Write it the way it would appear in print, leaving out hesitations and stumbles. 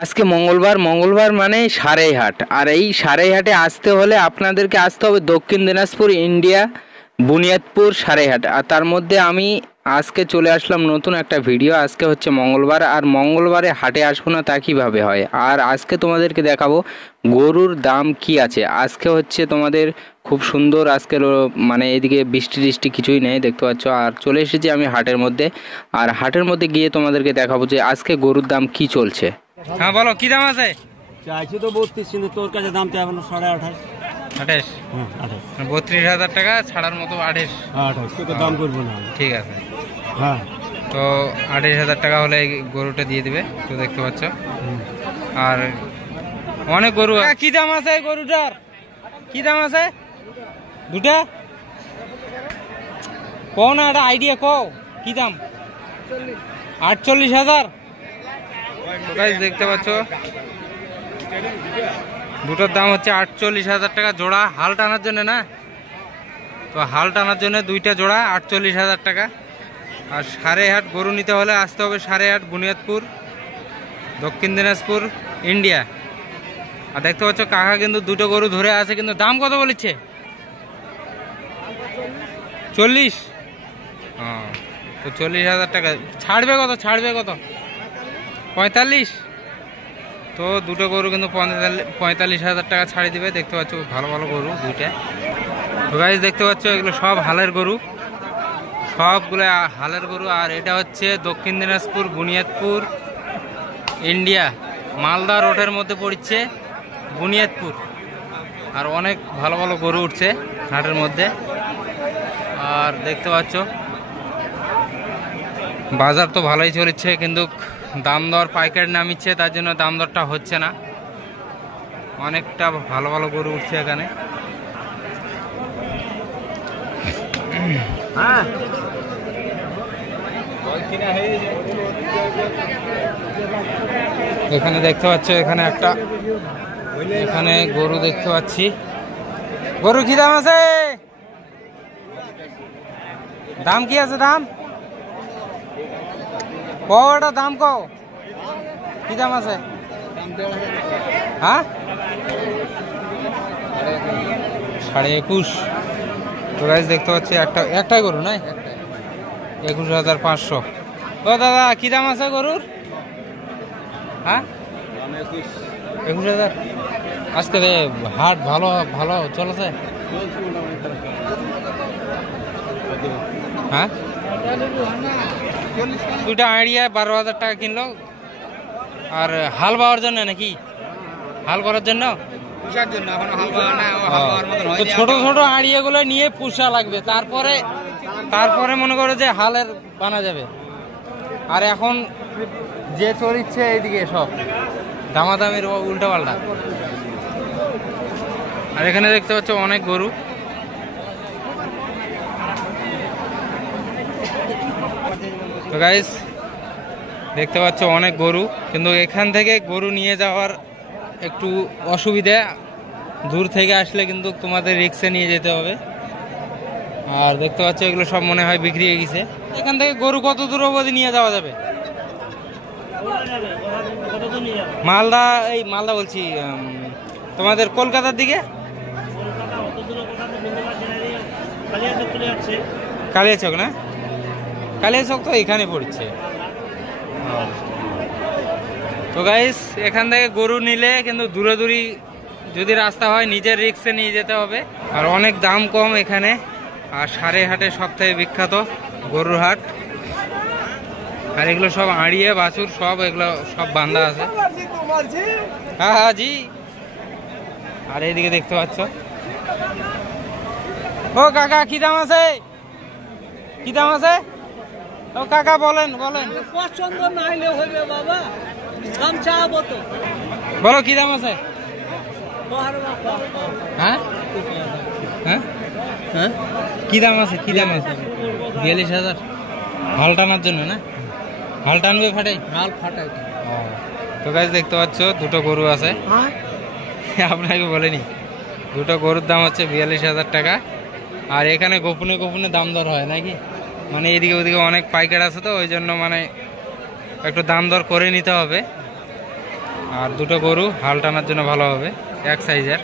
আজকে মঙ্গলবার মানে সারাইহাট। আর এই সারাইহাটে আসতে হলে আপনাদেরকে আসতে হবে দক্ষিণ দিনাজপুর ইন্ডিয়া বুনিয়াদপুর সারাইহাট। আর তার মধ্যে আমি আজকে চলে আসলাম নতুন একটা ভিডিও। আজকে হচ্ছে মঙ্গলবার, আর মঙ্গলবারে হাটে আসবো না তা কীভাবে হয়। আর আজকে তোমাদেরকে দেখাবো গরুর দাম কি আছে। আজকে হচ্ছে তোমাদের খুব সুন্দর আজকের মানে এদিকে বৃষ্টি টিষ্টি কিছুই নেই দেখতে পাচ্ছ। আর চলে এসেছি আমি হাটের মধ্যে, আর হাটের মধ্যে গিয়ে তোমাদেরকে দেখাবো যে আজকে গরুর দাম কি চলছে। হ্যাঁ বলো, কি দাম আছে? চাইছি তো 32, কিন্তু তোর কাছে দাম চাই এখন 28.5। 28? 32,000 টাকা ছাড়ার মতো 28 তোকে দাম করবো না। ঠিক আছে, হ্যাঁ তো 28,000 টাকা হলে এই গরুটা দিয়ে দিবে। তো দেখতে পাচ্ছ আর অনেক গরু। কি দাম আছে গরুটার? কি দাম আছে দুটা? কও না, একটা আইডিয়া কও কি দাম? 48,000। দেখতে পাচ্ছ দুটোর দাম হচ্ছে 48,000 টাকা জোড়া। হাল টানার জন্য না, তো হাল টানার জন্য দুইটা জোড়া 48,000 টাকা। আর সারাইহাট গরু নিতে হলে আসতে হবে সারাইহাট বুনিয়াদপুর দক্ষিণ দিনাজপুর ইন্ডিয়া। আর দেখতে পাচ্ছ কাকা কিন্তু দুটো গরু ধরে আছে, কিন্তু দাম কত বলেছে? 40? হ্যাঁ, তো 40,000 টাকা ছাড়বে কত? 45? তো দুটো গরু কিন্তু 45,000 টাকা ছাড়ি দিবে। দেখতে পাচ্ছ ভালো ভালো গরু দুইটা। তো গাইস দেখতে পাচ্ছ এগুলো সব হালের গরু, সবগুলো হালের গরু। আর এটা হচ্ছে দক্ষিণ দিনাজপুর বুনিয়াদপুর ইন্ডিয়া, মালদা রোডের মধ্যে পড়ছে বুনিয়াদপুর। আর অনেক ভালো ভালো গরু উঠছে হাটের মধ্যে। আর দেখতে পাচ্ছ বাজার তো ভালোই চলছে, কিন্তু দাম দর পাইকারি নামিচ্ছে, তার জন্য দাম দরটা হচ্ছে না। অনেকটা ভালো ভালো গরু উঠছে এখানে। এখানে দেখতে পাচ্ছ এখানে একটা এখানে গরু দেখতে পাচ্ছি। গরু কি দাম আছে? দাম কি আছে? দাম কটা? দাম কও, কি দাম আছে? হ্যাঁ 21.5। তো গাইস দেখতে পাচ্ছি একটাই গরু নাই, 21,500। ও দাদা কি দাম আছে গরুর? হ্যাঁ 21,000। আজকে হাট ভালো ভালো চলেছে। হ্যাঁ দুইটা আইডিয়া 12,000 টাকা কিনলো। আর হাল বাওয়ার জন্য নাকি? হাল করার জন্য? তো ছোট ছোট আড়িয়া গুলো নিয়ে পুষা লাগবে, তারপরে মনে করো যে হালের বানা যাবে। আর এখন যে চলিচ্ছে এইদিকে সব দামাদামির উল্টা পাল্টা। আর এখানে দেখতে পাচ্ছ অনেক গরু। তো গাইস দেখতে পাচ্ছ অনেক গরু, কিন্তু এখান থেকে গরু নিয়ে যাওয়ার একটু অসুবিধা। দূর থেকে আসলে কিন্তু তোমাদের রিক্সে নিয়ে যেতে হবে। আর দেখতে পাচ্ছ এগুলো সব মনে হয় বিক্রি হয়ে গেছে। এখান থেকে গরু কত দূর অবধি নিয়ে যাওয়া যাবে? মালদা, এই মালদা বলছি তোমাদের কলকাতার দিকে। কালিয়াচক না? কালিয়াচক তো এখানে পড়ছে। তো গাইস এখান থেকে গরু নিলে কিন্তু দূরে দূরি যদি রাস্তা হয় নিজের রিক্সে নিয়ে যেতে হবে। আর অনেক দাম কম এখানে। আর সারাইহাটে সব থেকে বিখ্যাত গরুর হাট। আর এগুলো সব আড়িয়ে বাছুর সব, এগুলো সব বান্ধা আছে। হ্যাঁ হ্যাঁ জি। আর এইদিকে দেখতে পাচ্ছ ও কাকা কি দাম আছে? কি দাম আছে? ও কাকা বলেন পছন্দ না হলে হবে বাবা, দাম চাবো তো। বলো কি দাম আছে? হ্যাঁ হ্যাঁ হ্যাঁ কি দাম আছে? 42,000 হাল টানার জন্য না? হাল টানবে ফাটে? হাল ফাটাই। তো গাইস দেখতে পাচ্ছ দুটো গরু আছে। আপনাকে বলেনি, দুটো গরুর দাম হচ্ছে 42,000 টাকা। আর এখানে গোপনে গোপনে দাম দর হয় নাকি? মানে এদিকে ওদিকে অনেক পাইকার আছে, তো ওই জন্য মানে একটু দাম দর করে নিতে হবে। আর দুটো গরু হাল টানার জন্য ভালো হবে, এক সাইজের।